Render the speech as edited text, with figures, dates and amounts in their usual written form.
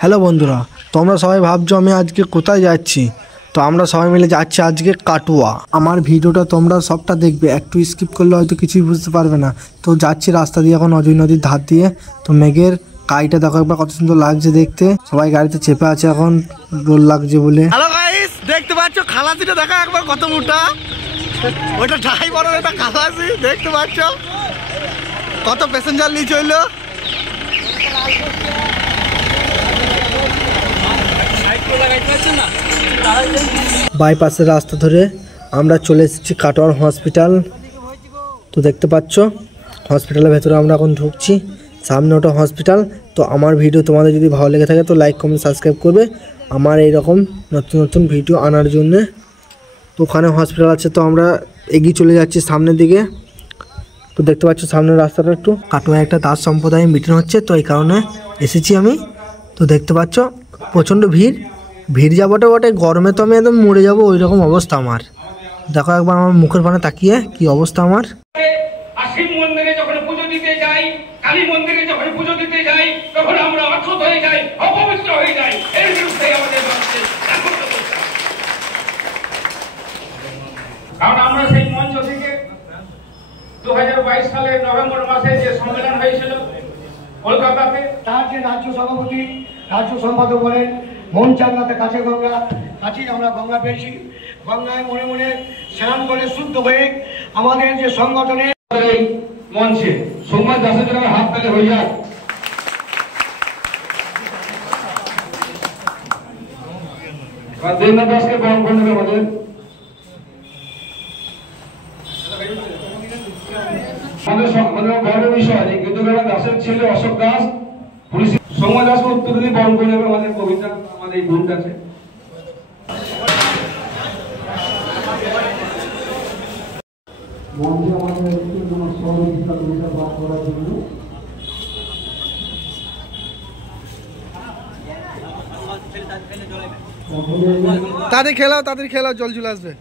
Hello বন্ধুরা, তোমরা সবাই ভাবছো আমি আজকে কোথায় যাচ্ছি। তো আমরা সবাই মিলে যাচ্ছি আজকে কাটুয়া। আমার ভিডিওটা তোমরা সবটা দেখবে, একটু স্কিপ করলে হয়তো কিছুই বুঝতে পারবে না। তো যাচ্ছি রাস্তা দিয়ে এখন অজয় নদীর ধার দিয়ে। তো মেঘের কাইটা দেখো একবার কত সুন্দর লাগছে দেখতে। সবাই গাড়িতে চেপে আছে এখন, রোল লাগছে বলে। হ্যালো গাইস, দেখতে পাচ্ছ খালাসিটা দেখা একবার কত মোটা। ওইটা ড্রাইভারের একটা খালাসি, দেখতে পাচ্ছ কত প্যাসেঞ্জার নিয়ে চললো। বাইপাসের রাস্তা ধরে আমরা চলে এসেছি কাটোয়ার হসপিটাল। তো দেখতে পাচ্ছ হসপিটালের ভেতরে আমরা এখন ঢুকছি। সামনে ওটা হসপিটাল। তো আমার ভিডিও তোমাদের যদি ভালো লেগে থাকে তো লাইক কমেন্ট সাবস্ক্রাইব করবে আমার এইরকম নতুন নতুন ভিডিও আনার জন্যে। তো ওখানে হসপিটাল আছে, তো আমরা এগিয়ে চলে যাচ্ছি সামনের দিকে। তো দেখতে পাচ্ছ সামনের রাস্তাটা একটু। কাটোয়ায় একটা দাস সম্প্রদায় মিটিং হচ্ছে, তো এই কারণে এসেছি আমি। তো দেখতে পাচ্ছ প্রচণ্ড ভিড় যাবোটা বটে, গরমে তো আমি একদম মরে যাবো ওই রকম অবস্থা আমার। দেখো একবার আমার মুখের পানে তাকিয়ে কি অবস্থা আমার। শিব মন্দিরে যখন পুজো দিতে যাই, কালী মন্দিরে যখন পুজো দিতে যাই, তখন আমরা অক্ষত হয়ে যাই, অপবিত্র হয়ে যাই। এর বিরুদ্ধে আমাদের কারণ আমরা সেই মঞ্চ থেকে 2022 সালের নভেম্বর মাসে যে সম্মেলন হয়েছিল কলকাতাতে, তার যে রাজ্য সভাপতি রাজ্য সম্পাদক বলেন মন চাঙ্গাতে কাছে গঙ্গা, কাছেই আমরা গঙ্গা পেয়েছি। গঙ্গায় মনে মনে স্নান করে শুদ্ধ হয়ে আমাদের যে সংগঠনের মঞ্চে সৌম্য দাসের জন্য হাত তালে হয়ে যাক। দেবনাথ দাসকে বরণ করে নেবে আমাদের গর্ব বিষয় যে গীতগান দাসের ছেলে অশোক দাস পুলিশ সৌম্য দাসকে উত্তর দিয়ে বরণ করে নেবে আমাদের কবিতা, আমাদের এই গ্রুপ আছে। তাড়াতাড়ি খেলাও জল চলে আসবে।